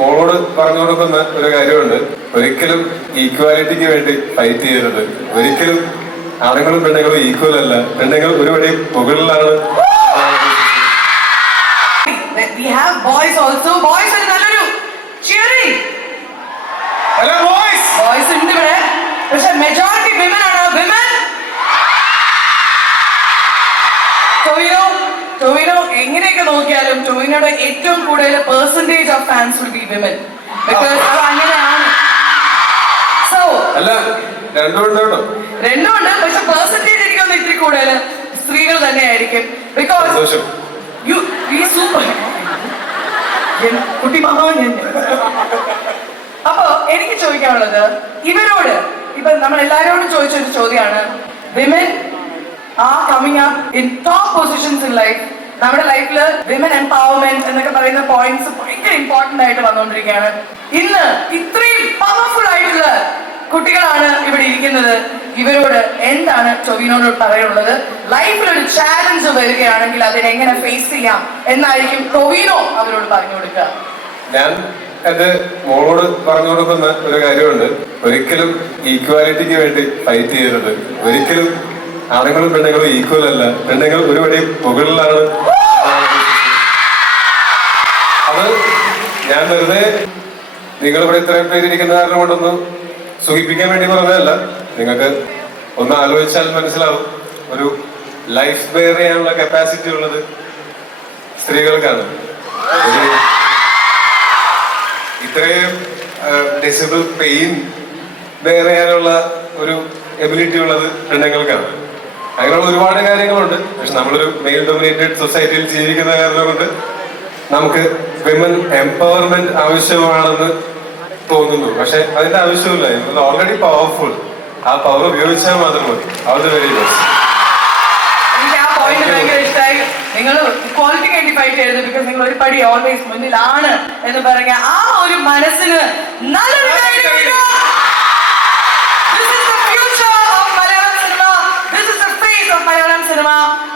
മോളോട് പറഞ്ഞു കൊടുക്കുന്ന ഒരു കാര്യമുണ്ട്. ഒരിക്കലും ഈക്വാലിറ്റിക്ക് വേണ്ടി ഫൈറ്റ് ചെയ്യരുത്. ഒരിക്കലും ആണുങ്ങളും പെണ്ണുങ്ങളും ഈക്വൽ അല്ല. പെണ്ണുങ്ങൾ ഒരു പടി മുകളിലാണ്. പക്ഷെ മെജോറിറ്റി വിമൻ ആണ്? വിമൻ ടൊവിനോ ടൊവിനോ എങ്ങനെയൊക്കെ നോക്കിയാലും ടൊവിനോയുടെ ഏറ്റവും കൂടുതൽ percentage of fans will be women because അത് അങ്ങനെയാണ്. സോ അല്ല രണ്ടും ഉണ്ട് കേട്ടോ. രണ്ടും ഉണ്ട് പക്ഷെ പെർസെന്റേജ് എനിക്കൊന്ന് ഇത്തിരി കൂടുതൽ സ്ത്രീകൾ തന്നെയായിരിക്കും ബിക്കോസ് യു ഈ സൂപ്പർ കുട്ടി മാമാ ഞാൻ അപ്പോ എനിക്ക് ചോദിക്കാനുള്ളത് ഇവരോട് ഇപ്പൊ നമ്മൾ എല്ലാരോടും ചോദിച്ച ഒരു ചോദ്യമാണ് വിമൻ ആ coming up in top positions in life നമ്മുടെ ലൈഫിൽ വിമൻ എംപവർമെന്റ് എന്നൊക്കെ പറയുന്ന പോയിന്റ്സ് ഭയങ്കര ഇമ്പോർട്ടന്റ് ആയിട്ട് വന്നുകൊണ്ടിരിക്കുകയാണ്. ഇന്ന് ഇത്രയും പവർഫുൾ ആയിട്ടുള്ള കുട്ടികളാണ് ഇവിടെ ഇരിക്കുന്നത്. ഇവരോട് എന്താണ് ടൊവിനോട് പറയാനുള്ളത്? ലൈഫിൽ ഒരു ചാലഞ്ച് വരികയാണെങ്കിൽ അതിനെ എങ്ങനെ ഫേസ് ചെയ്യാം എന്നായിരിക്കും ടൊവിനോ അവരോട് പറഞ്ഞു കൊടുക്കുക. ഞാൻ എന്റെ മോളോട് പറഞ്ഞു കൊടുക്കുന്ന ഒരു കാര്യമുണ്ട്. ഒരിക്കലും ഈക്വാലിറ്റിക്ക് വേണ്ടി ഫൈറ്റ് ചെയ്യരുത്. ഒരിക്കലും ആണുങ്ങളും പെണ്ണുങ്ങളും ഈക്വൽ അല്ല. പെണ്ണുങ്ങൾ ഒരു വഴി മുകളിലാണ്. അത് ഞാൻ വെറുതെ നിങ്ങൾ ഇവിടെ ഇത്രയും പേര് ഇരിക്കുന്ന കാരണം കൊണ്ടൊന്ന് സുഖിപ്പിക്കാൻ വേണ്ടി പറഞ്ഞതല്ല. നിങ്ങൾക്ക് ഒന്ന് ആലോചിച്ചാൽ മനസ്സിലാവും. ഒരു ലൈഫ് ബെയർ ചെയ്യാനുള്ള കപ്പാസിറ്റി ഉള്ളത് സ്ത്രീകൾക്കാണ്. ഇത്രയും ഡിസബിൾ പെയിൻ ബെയർ ചെയ്യാനുള്ള ഒരു എബിലിറ്റി ഉള്ളത് പെണ്ണുങ്ങൾക്കാണ്. അങ്ങനെയുള്ള ഒരുപാട് കാര്യങ്ങളുണ്ട്. പക്ഷെ നമ്മളൊരു മെയിൽ ഡൊമിനേറ്റഡ് സൊസൈറ്റിയിൽ ജീവിക്കുന്ന കാരണം കൊണ്ട് നമുക്ക് വിമൻ എംപവർമെന്റ് ആവശ്യമാണെന്ന് തോന്നുന്നു. പക്ഷെ അതിന്റെ ആവശ്യമില്ല ഓൾറെഡി പവർഫുൾ ആ പവർ ഉപയോഗിച്ചാൽ മാത്രം മതി. അവർ വെരി ബെസ്റ്റ് നിങ്ങൾ ക്വാളിറ്റിക്ക് വേണ്ടി ഫൈറ്റ് ചെയ്യരുത് ബിക്കോസ് നിങ്ങൾ ഒരു പടി ഓൾവേസ് മുന്നിലാണ് എന്ന് പറഞ്ഞ ആ ഒരു മനസ്സിന് നല്ലൊരു കൈ 마